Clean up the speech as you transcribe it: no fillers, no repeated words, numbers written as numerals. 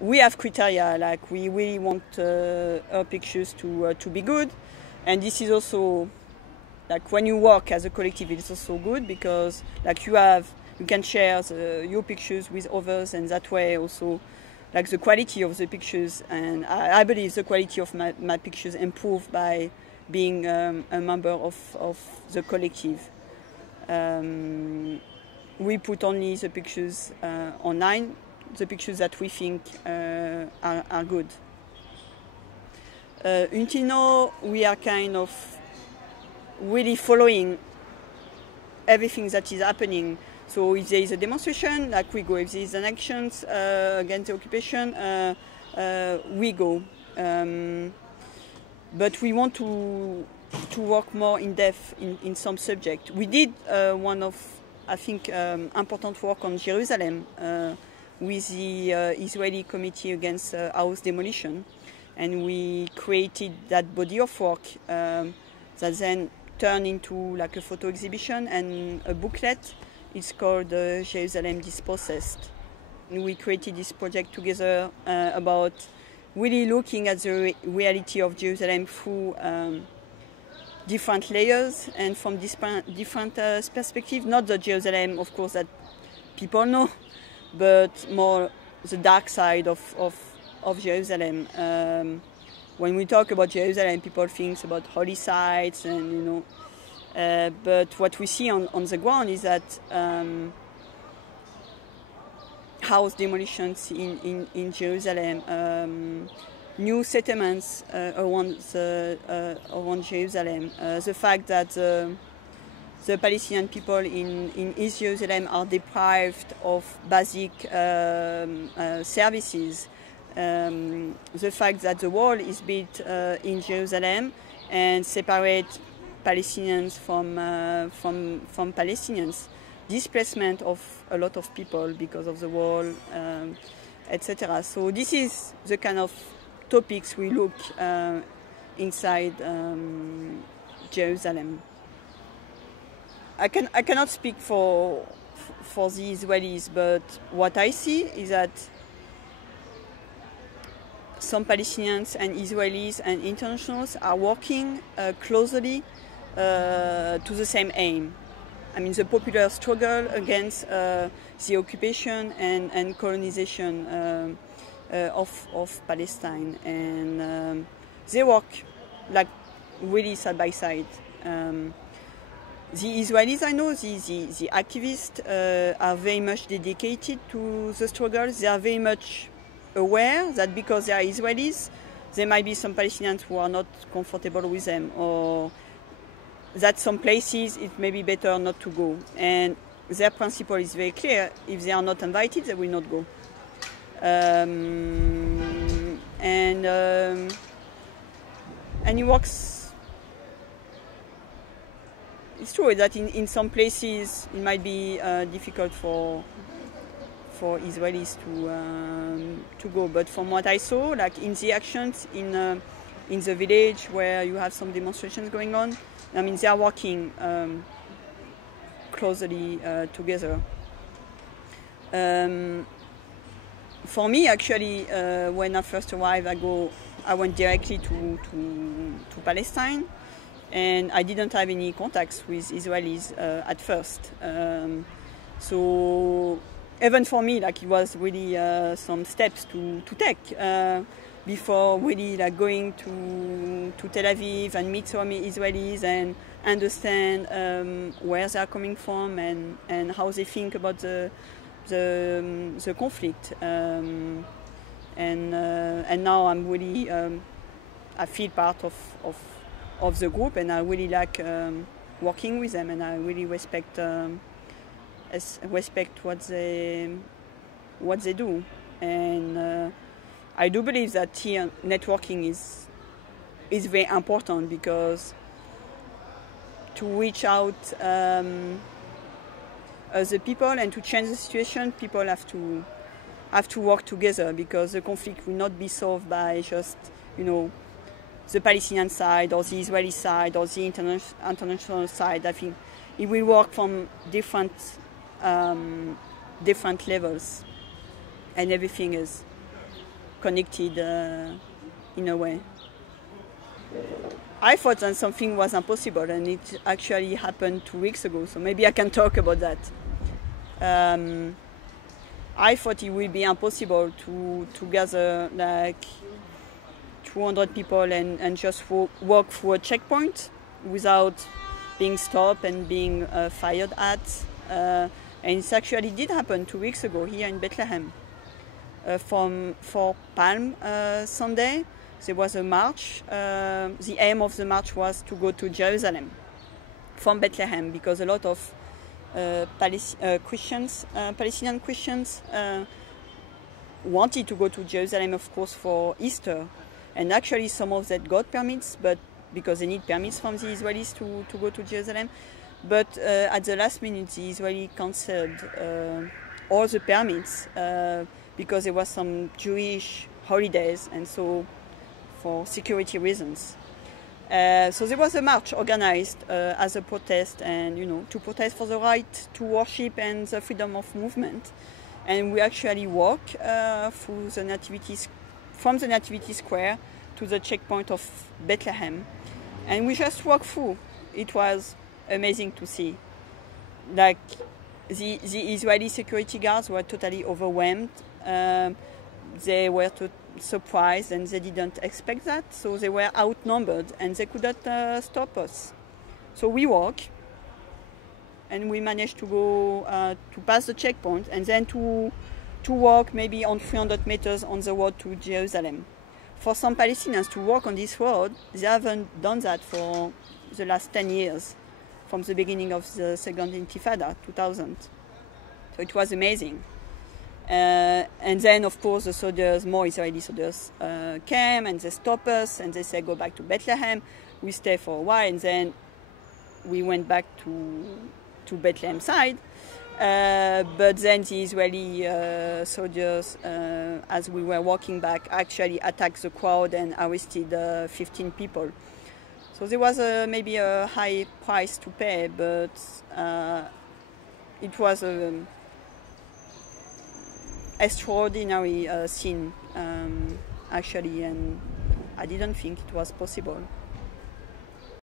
we have criteria, like we really want our pictures to be good, and this is also like when you work as a collective, it's also good because like you can share your pictures with others, and that way also like the quality of the pictures, and I believe the quality of my pictures improve by being a member of the collective. We put only the pictures online, the pictures that we think are good. Until now, we are kind of really following everything that is happening. So if there is a demonstration, like we go. If there is an action against the occupation, we go. But we want to work more in depth in some subject. We did one of, I think, important work on Jerusalem with the Israeli Committee Against House Demolition, and we created that body of work that then turned into like a photo exhibition and a booklet. It's called Jerusalem Dispossessed. And we created this project together about really looking at the reality of Jerusalem through different layers and from different perspectives. Not the Jerusalem, of course, that people know, but more the dark side of Jerusalem. When we talk about Jerusalem, people think about holy sites, and you know. But what we see on the ground is that house demolitions in Jerusalem, new settlements around Jerusalem, the fact that the Palestinian people in East Jerusalem are deprived of basic services, the fact that the wall is built in Jerusalem and separate Palestinians from Palestinians, displacement of a lot of people because of the wall, etc. So this is the kind of topics we look inside Jerusalem. I cannot speak for the Israelis, but what I see is that some Palestinians and Israelis and internationals are working closely to the same aim. I mean, the popular struggle against the occupation and colonization of Palestine, and they work like really side by side. The Israelis, I know, the activists are very much dedicated to the struggle. They are very much aware that because they are Israelis, there might be some Palestinians who are not comfortable with them, or that some places it may be better not to go. And their principle is very clear: if they are not invited, they will not go. And it works. It's true that in some places it might be difficult for Israelis to go, but from what I saw, like in the actions in the village where you have some demonstrations going on, I mean, they are working closely together. For me, actually, when I first arrived, I went directly to Palestine, and I didn't have any contacts with Israelis at first. So even for me, like, it was really some steps to take before really like going to Tel Aviv and meet some Israelis and understand where they are coming from and how they think about the conflict. And now I'm really I feel part of the group, and I really like working with them, and I really respect what they do, and I do believe that here networking is very important, because to reach out other people and to change the situation, people have to work together, because the conflict will not be solved by just, you know, the Palestinian side or the Israeli side or the international side. I think it will work from different levels, and everything is connected in a way. I thought that something was impossible, and it actually happened 2 weeks ago, so maybe I can talk about that. I thought it would be impossible to gather like 200 people and just walk through a checkpoint without being stopped and being fired at. And it actually did happen 2 weeks ago here in Bethlehem. For Palm Sunday, there was a march. The aim of the march was to go to Jerusalem from Bethlehem, because a lot of Palestinian Christians wanted to go to Jerusalem, of course, for Easter. And actually some of them got permits, but because they need permits from the Israelis to go to Jerusalem. But at the last minute, the Israeli cancelled all the permits because there was some Jewish holidays, and so for security reasons. So there was a march organized as a protest, and to protest for the right to worship and the freedom of movement. And we actually walked through the from the Nativity Square to the checkpoint of Bethlehem, and we just walked through. It was amazing to see. Like the Israeli security guards were totally overwhelmed. They were surprised, and they didn't expect that, so they were outnumbered and they couldn't stop us. So we walked, and we managed to go to pass the checkpoint, and then to walk maybe on 300 meters on the road to Jerusalem. For some Palestinians to walk on this road, they haven't done that for the last 10 years, from the beginning of the Second Intifada, 2000. So it was amazing. And then, of course, the soldiers, more Israeli soldiers, came and they stopped us and they said, go back to Bethlehem. We stayed for a while, and then we went back to Bethlehem side. But then the Israeli soldiers, as we were walking back, actually attacked the crowd and arrested 15 people. So there was maybe a high price to pay, but it was an extraordinary scene, actually, and I didn't think it was possible.